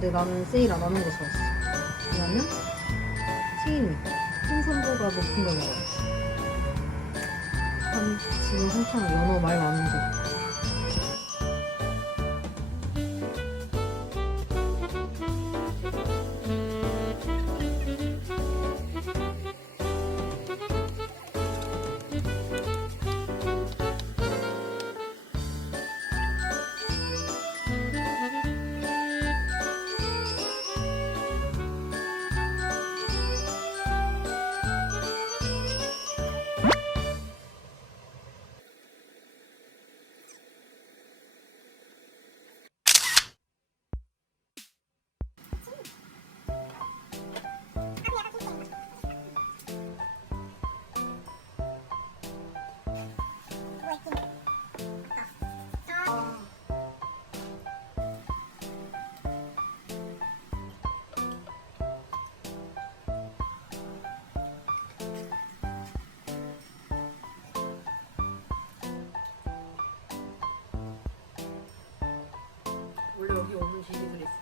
근데 나는 세일 안 하는 거 좋았어. 왜냐면 체인이 생산도가 높은 거 먹어. 한, 지금 한창 연어 말 많은데. 원래 여기 오는 길이 그랬어.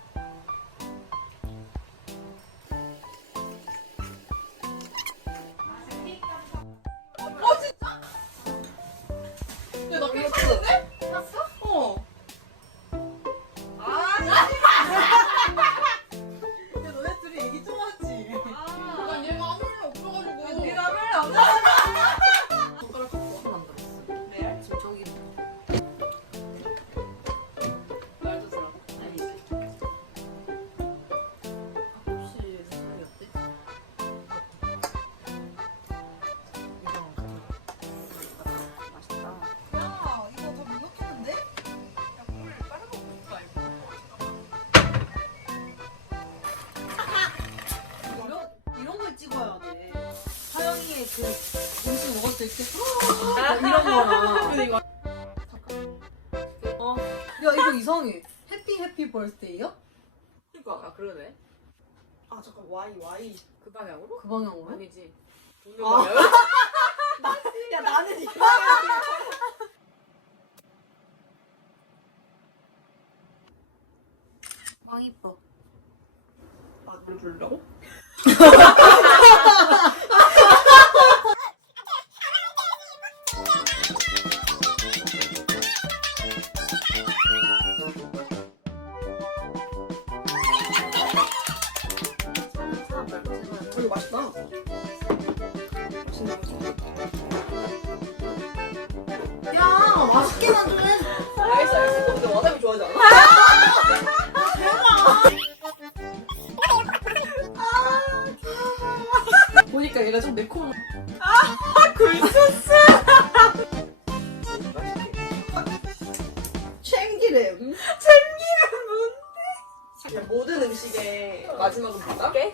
이런 거랑. 근데 이거. 어. 야 이거 이상해. 해피 해피 벌스데이야? 그니까, 아, 그러네. 아, 잠깐, Y, Y. 그 방향으로? 그 방향으로? 아니지. 아. 야, 나는 이거. 왕 이뻐. 아, 노래 부르려고? 야 맛있게 만드네. 알겠어, 알겠어. 너 근데 와사비 좋아하지 않아? 보니까 얘가 좀 매콤. 아, 굴소스! 참기름. 참기름 뭔데? 모든 음식의 마지막은 뭐다? 깨?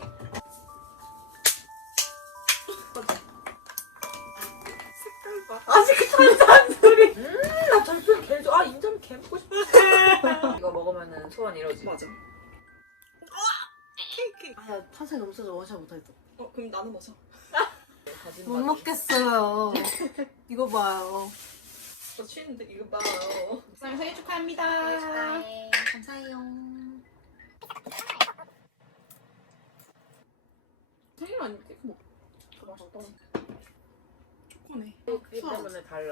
소리. 음, 나 절편 개 좋아. 아, 인삼 개 먹고 싶어. 이거 먹으면은 소원 이루어지. 맞아. 케이크. 아야 탄산이 너무 세서 원샷 못하겠다. 어, 그럼 나는 먹어. 가진 못 바지. 먹겠어요. 이거 봐요. 저 취했는데 이거 봐요. 상 생일 축하합니다. 감사해요. 생일 아니지? 뭐. 더맛 있다. 초코네. 그 때문에 달라.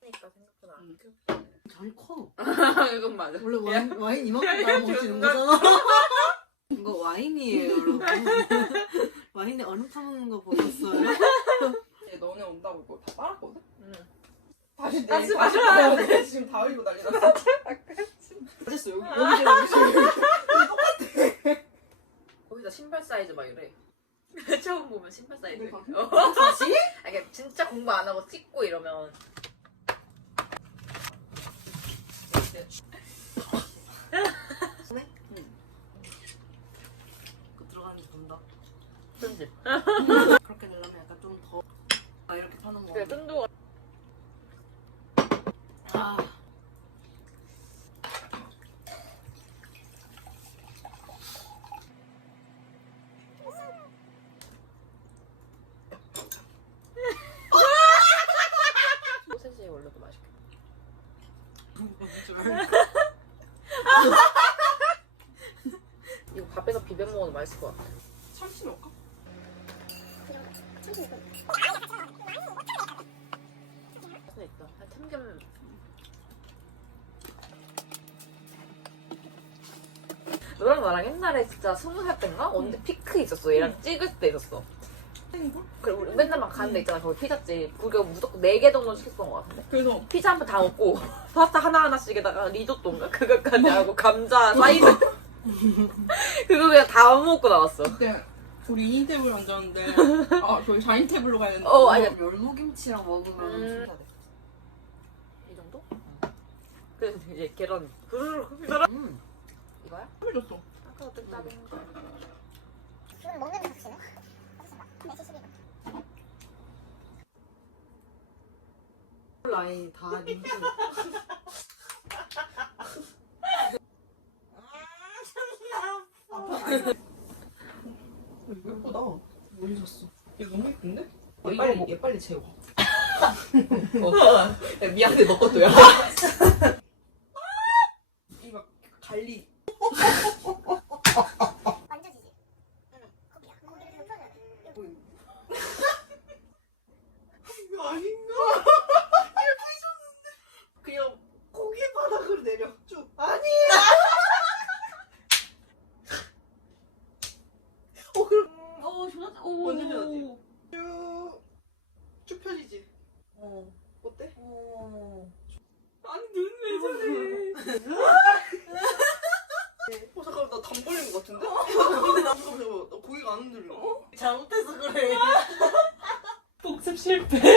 그러니까 생각보다 안 켜. 잘 커. 이건 맞아. 원래 와인, 와인 이만큼 다 먹지는 거잖아. 이거 와인이에요, 여러분. 와인에 얼음 타먹는 거 보셨어요? 얘 너네 온다고 이거 다 빨았거든? 응. 다시 내 다시 다시 돼. 지금 다 흘리고 난리 났어. 어딨어 여기 여기 여기 거기다 신발 사이즈 막 이래. 처음 보면 신발 사이즈. 어. 다시? 아, 이게 진짜 공부 안 하고 찍고 이러면 그 들어가는 게 본다. 편집. 그렇게 되려면 약간 좀 더. 아, 이렇게 파는 거. 그래 뜬도 아. 이거 밥에다 비벼 먹어도 맛있을 것 같아. 참치 넣을까? 참치 넣고. 맛있네 있다. 아, 너랑 나랑 옛날에 진짜 스무 살 때인가? 언제 피크 있었어. 얘랑 찍을 때 있었어. 그래 우리 맨날 막 가는 데 있잖아. 거기 피자집. 우리가 무조건 4개 정도 시켰던 것 같은데. 그래서 피자 한 번 다 먹고 파스타 하나하나씩에다가 리조또인가? 그거까지 하고 감자 사이드 그거 그냥 다 먹고 나왔어. 그때 우리 2인 테이블 앉았는데 아 저희 4인 테이블로 가야 되는데 어, 아니, 열무김치랑 먹으면 음. 좋다. 이 정도? 그래서 이제 계란 후루룩 흡입하라. 음. 이거야? 물 줬어 아까 어떤 짜는 거? 지금 먹는 거 혹시나? 네, 시시비가. 라인 다 민트. 예쁘다 뭘 줬어? 얘 너무 예쁜데? 어, 얘 이거 빨리 먹- 얘 빨리 채워. 야, 미안해 너 것도야. 이막 갈리 만져지지? 응. 고기야. 고기를 계속 풀어줘야 돼. 이거 아닌가? 이렇게 해줬는데 그냥 고기 바닥으로 내려 쭉 아니야 어 그럼 어 좋았다. 오. 완전 좋았지? 쭉, 쭉 펴지지 어. 어때? 어. 아니 눈 왜 저래 어 잠깐만 나 담 걸린 것 같은데? 근데 나 잠깐만 나 고기가 안 흔들려 잘못해서 그래. 복습 실패